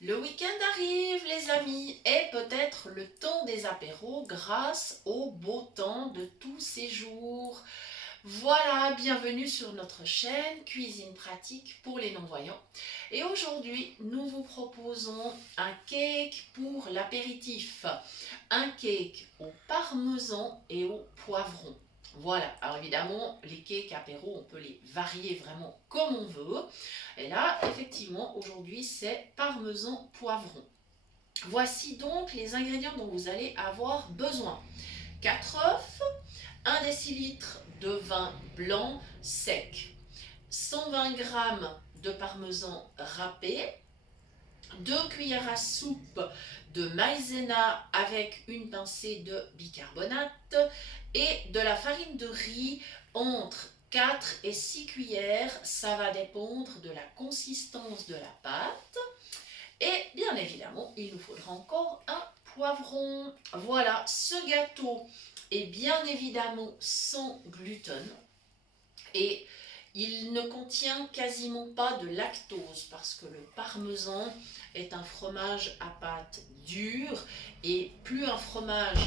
Le week-end arrive, les amis, et peut-être le temps des apéros grâce au beau temps de tous ces jours. Voilà, bienvenue sur notre chaîne Cuisine pratique pour les non-voyants. Et aujourd'hui, nous vous proposons un cake pour l'apéritif. Un cake au parmesan et au poivron. Voilà, alors évidemment, les cakes apéro, on peut les varier vraiment comme on veut. Et là, effectivement, aujourd'hui, c'est parmesan poivron. Voici donc les ingrédients dont vous allez avoir besoin. 4 œufs, 1 décilitre de vin blanc sec, 120 g de parmesan râpé, 2 cuillères à soupe de maïzena avec une pincée de bicarbonate et de la farine de riz entre 4 et 6 cuillères, ça va dépendre de la consistance de la pâte. Et bien évidemment, il nous faudra encore un poivron. Voilà, ce gâteau est bien évidemment sans gluten et il ne contient quasiment pas de lactose parce que le parmesan est un fromage à pâte dure et plus un fromage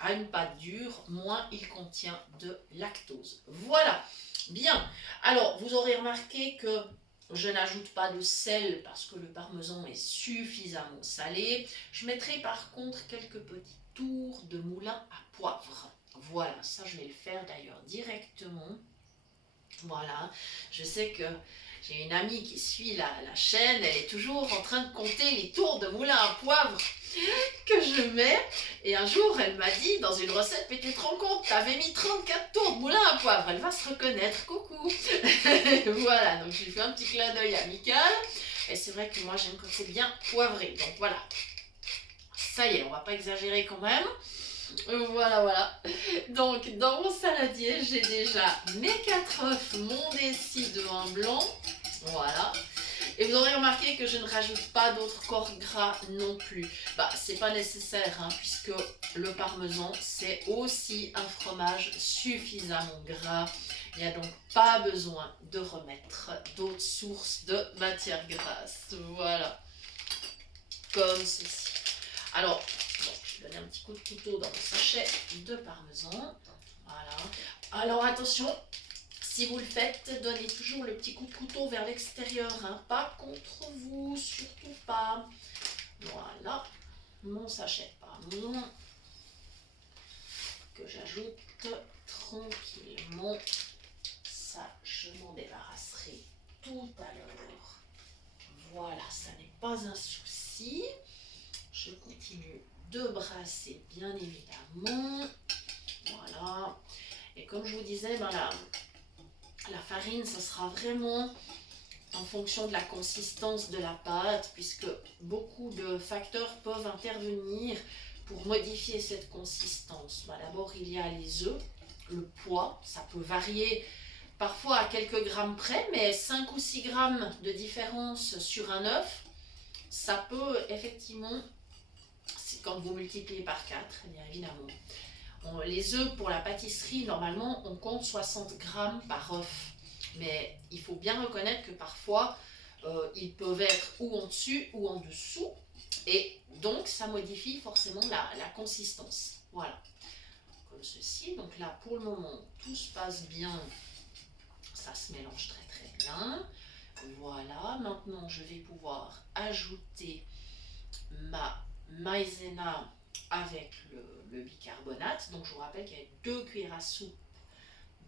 a une pâte dure, moins il contient de lactose. Voilà, bien. Alors, vous aurez remarqué que je n'ajoute pas de sel parce que le parmesan est suffisamment salé. Je mettrai par contre quelques petits tours de moulin à poivre. Voilà, ça je vais le faire d'ailleurs directement. Voilà, je sais que j'ai une amie qui suit la chaîne, elle est toujours en train de compter les tours de moulin à poivre que je mets. Et un jour, elle m'a dit dans une recette, mais tu te rends compte, tu avais mis 34 tours de moulin à poivre. Elle va se reconnaître, coucou. Voilà, donc je lui fais un petit clin d'œil amical. Et c'est vrai que moi, j'aime quand c'est bien poivré. Donc voilà, ça y est, on va pas exagérer quand même. Voilà, voilà. Donc, dans mon saladier, j'ai déjà mes 4 œufs, mon déci de vin blanc. Voilà. Et vous aurez remarqué que je ne rajoute pas d'autres corps gras non plus. Bah, c'est pas nécessaire, hein, puisque le parmesan, c'est aussi un fromage suffisamment gras. Il n'y a donc pas besoin de remettre d'autres sources de matière grasse. Voilà. Comme ceci. Alors, bon, je vais donner un petit coup de couteau dans mon sachet de parmesan. Voilà. Alors attention, si vous le faites, donnez toujours le petit coup de couteau vers l'extérieur, hein, pas contre vous, surtout pas. Voilà, mon sachet de parmesan que j'ajoute tranquillement. Ça, je m'en débarrasserai tout à l'heure. Voilà, ça n'est pas un souci. Je continue de brasser bien évidemment. Voilà. Et comme je vous disais, ben la farine, ça sera vraiment en fonction de la consistance de la pâte, puisque beaucoup de facteurs peuvent intervenir pour modifier cette consistance. Ben, d'abord, il y a les œufs, le poids, ça peut varier parfois à quelques grammes près, mais 5 ou 6 grammes de différence sur un œuf, ça peut effectivement, quand vous multipliez par 4, bien évidemment. Les œufs pour la pâtisserie, normalement, on compte 60 grammes par œuf. Mais il faut bien reconnaître que parfois, ils peuvent être ou en dessus ou en dessous. Et donc, ça modifie forcément la consistance. Voilà. Comme ceci. Donc là, pour le moment, tout se passe bien. Ça se mélange très très bien. Voilà. Maintenant, je vais pouvoir ajouter ma maïzena avec le bicarbonate. Donc je vous rappelle qu'il y a 2 cuillères à soupe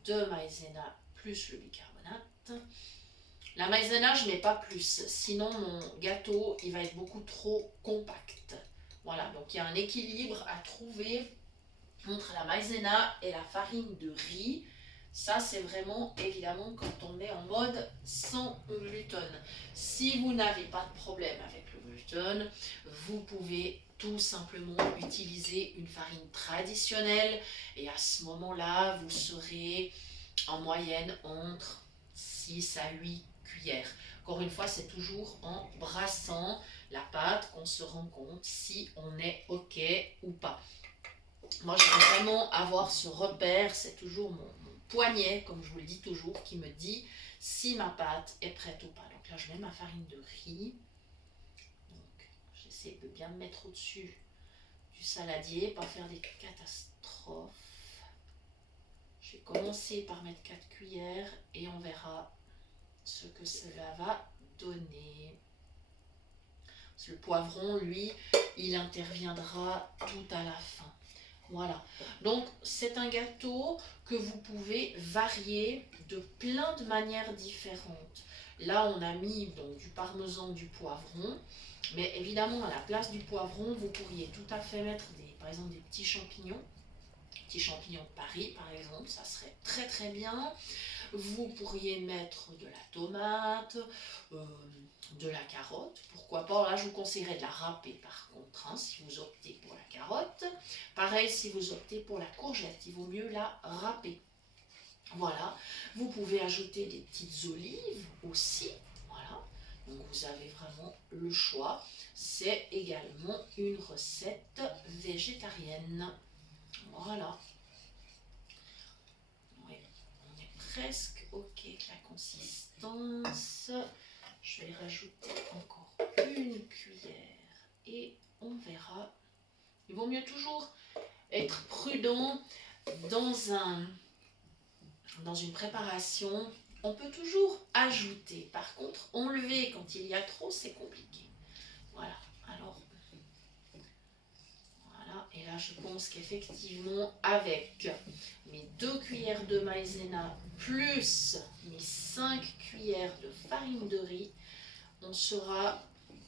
de maïzena plus le bicarbonate. La maïzena, je ne mets pas plus, sinon mon gâteau il va être beaucoup trop compact. Voilà, donc il y a un équilibre à trouver entre la maïzena et la farine de riz. Ça, c'est vraiment évidemment quand on est en mode sans gluten. Si vous n'avez pas de problème avec le gluten, vous pouvez tout simplement utiliser une farine traditionnelle et à ce moment-là, vous serez en moyenne entre 6 à 8 cuillères. Encore une fois, c'est toujours en brassant la pâte qu'on se rend compte si on est OK ou pas. Moi, je veux vraiment avoir ce repère, c'est toujours mon poignet, comme je vous le dis toujours, qui me dit si ma pâte est prête ou pas. Donc là, je mets ma farine de riz. sais, peut bien me mettre au-dessus du saladier, pas faire des catastrophes. Je vais commencer par mettre 4 cuillères et on verra ce que cela va donner. Le poivron, lui, il interviendra tout à la fin. Voilà. Donc, c'est un gâteau que vous pouvez varier de plein de manières différentes. Là, on a mis donc du parmesan, du poivron. Mais évidemment, à la place du poivron, vous pourriez tout à fait mettre, par exemple, des petits champignons. Petits champignons de Paris, par exemple, ça serait très très bien. Vous pourriez mettre de la tomate, de la carotte, pourquoi pas. Là, je vous conseillerais de la râper par contre, hein, si vous optez pour la carotte. Pareil, si vous optez pour la courgette, il vaut mieux la râper. Voilà, vous pouvez ajouter des petites olives aussi. Voilà, donc vous avez vraiment le choix. C'est également une recette végétarienne. Voilà. Oui, on est presque ok avec la consistance. Je vais rajouter encore une cuillère et on verra. Il vaut mieux toujours être prudent dans une préparation. On peut toujours ajouter. Par contre, enlever quand il y a trop, c'est compliqué. Voilà. Alors, voilà. Et là, je pense qu'effectivement, avec mes 2 cuillères de maïzena plus mes 5 cuillères de farine de riz, on sera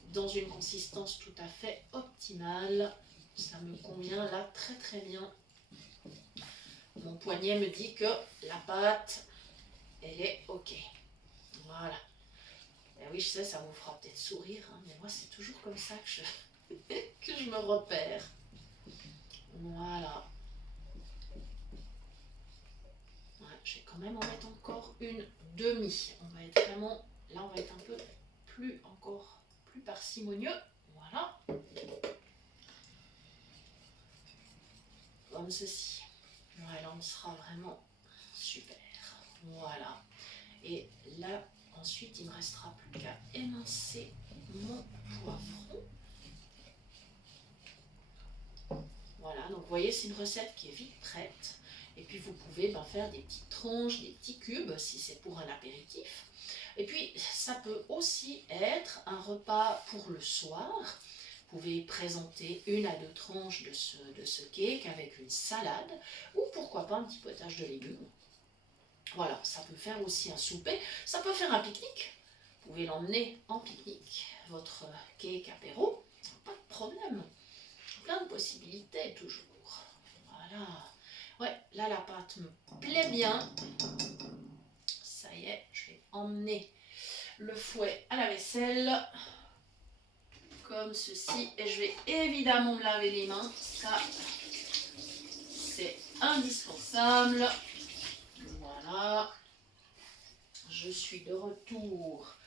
dans une consistance tout à fait optimale. Ça me convient là très très bien. Mon poignet me dit que la pâte, elle est ok. Voilà. Et oui, je sais, ça vous fera peut-être sourire, hein, mais moi c'est toujours comme ça que je me repère. Voilà. Ouais, je vais quand même en mettre encore une demi. On va être vraiment, là on va être un peu plus parcimonieux. Voilà. Comme ceci. Voilà, on sera vraiment super. Voilà. Et là, ensuite, il ne me restera plus qu'à émincer mon poivron. Voilà, donc vous voyez, c'est une recette qui est vite prête. Et puis, vous pouvez faire des petites tranches, des petits cubes, si c'est pour un apéritif. Et puis, ça peut aussi être un repas pour le soir. Vous pouvez présenter 1 à 2 tranches de ce cake avec une salade ou pourquoi pas un petit potage de légumes. Voilà, ça peut faire aussi un souper, ça peut faire un pique-nique. Vous pouvez l'emmener en pique-nique, votre cake apéro, pas de problème. Plein de possibilités toujours. Voilà. Ouais, là la pâte me plaît bien. Ça y est, je vais emmener le fouet à la vaisselle. Comme ceci, et je vais évidemment me laver les mains, ça c'est indispensable. Voilà, je suis de retour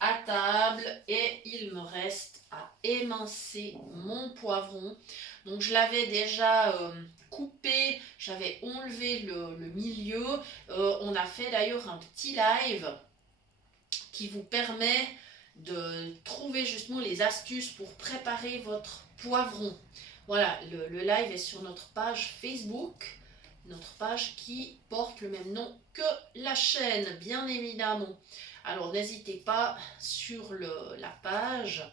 à table et il me reste à émincer mon poivron. Donc je l'avais déjà coupé, j'avais enlevé le milieu. On a fait d'ailleurs un petit live qui vous permet de trouver justement les astuces pour préparer votre poivron. Voilà, le live est sur notre page Facebook, notre page qui porte le même nom que la chaîne, bien évidemment. Alors n'hésitez pas sur la page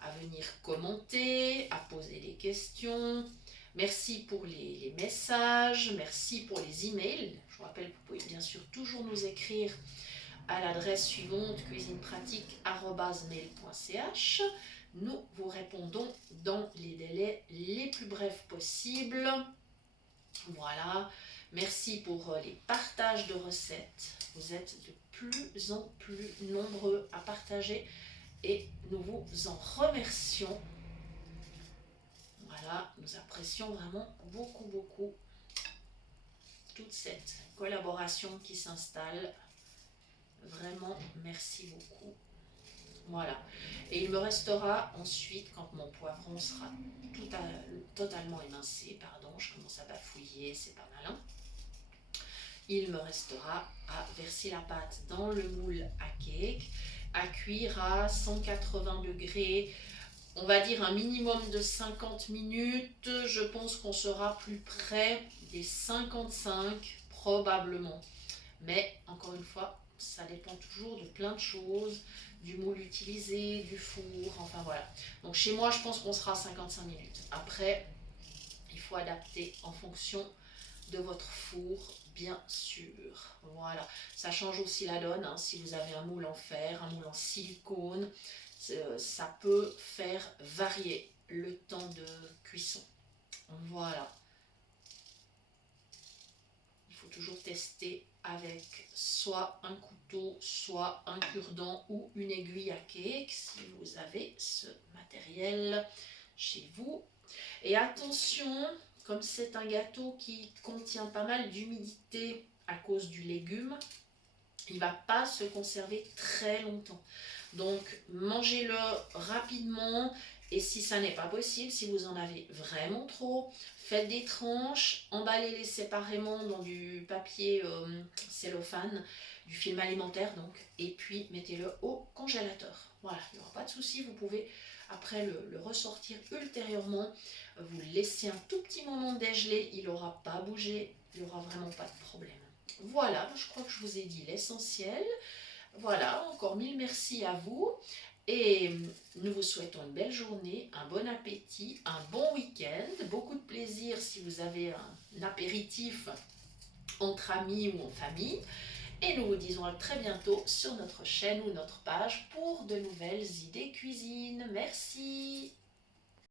à venir commenter, à poser des questions. Merci pour les messages, merci pour les emails. Je vous rappelle que vous pouvez bien sûr toujours nous écrire à l'adresse suivante cuisinepratique@mail.ch. Nous vous répondons dans les délais les plus brefs possibles. Voilà, merci pour les partages de recettes. Vous êtes de plus en plus nombreux à partager et nous vous en remercions. Voilà, nous apprécions vraiment beaucoup toute cette collaboration qui s'installe. Vraiment, merci beaucoup. Voilà. Et il me restera ensuite, quand mon poivron sera totalement émincé, pardon, je commence à bafouiller, c'est pas malin. Il me restera à verser la pâte dans le moule à cake, à cuire à 180 degrés on va dire un minimum de 50 minutes. Je pense qu'on sera plus près des 55 probablement. Mais encore une fois, ça dépend toujours de plein de choses, du moule utilisé, du four, enfin voilà. Donc chez moi, je pense qu'on sera à 55 minutes. Après, il faut adapter en fonction de votre four, bien sûr. Voilà, ça change aussi la donne, hein. Si vous avez un moule en fer, un moule en silicone, ça peut faire varier le temps de cuisson. Voilà, il faut toujours tester avec soit un couteau, soit un cure-dent ou une aiguille à cake si vous avez ce matériel chez vous. Et attention, comme c'est un gâteau qui contient pas mal d'humidité à cause du légume, il ne va pas se conserver très longtemps. Donc mangez-le rapidement et si ça n'est pas possible, si vous en avez vraiment trop, faites des tranches, emballez-les séparément dans du papier cellophane, du film alimentaire donc, et puis mettez-le au congélateur. Voilà, il n'y aura pas de souci, vous pouvez après le ressortir ultérieurement, vous le laissez un tout petit moment dégeler, il n'aura pas bougé, il n'y aura vraiment pas de problème. Voilà, je crois que je vous ai dit l'essentiel. Voilà, encore mille merci à vous. Et nous vous souhaitons une belle journée, un bon appétit, un bon week-end, beaucoup de plaisir si vous avez un apéritif entre amis ou en famille. Et nous vous disons à très bientôt sur notre chaîne ou notre page pour de nouvelles idées cuisine. Merci.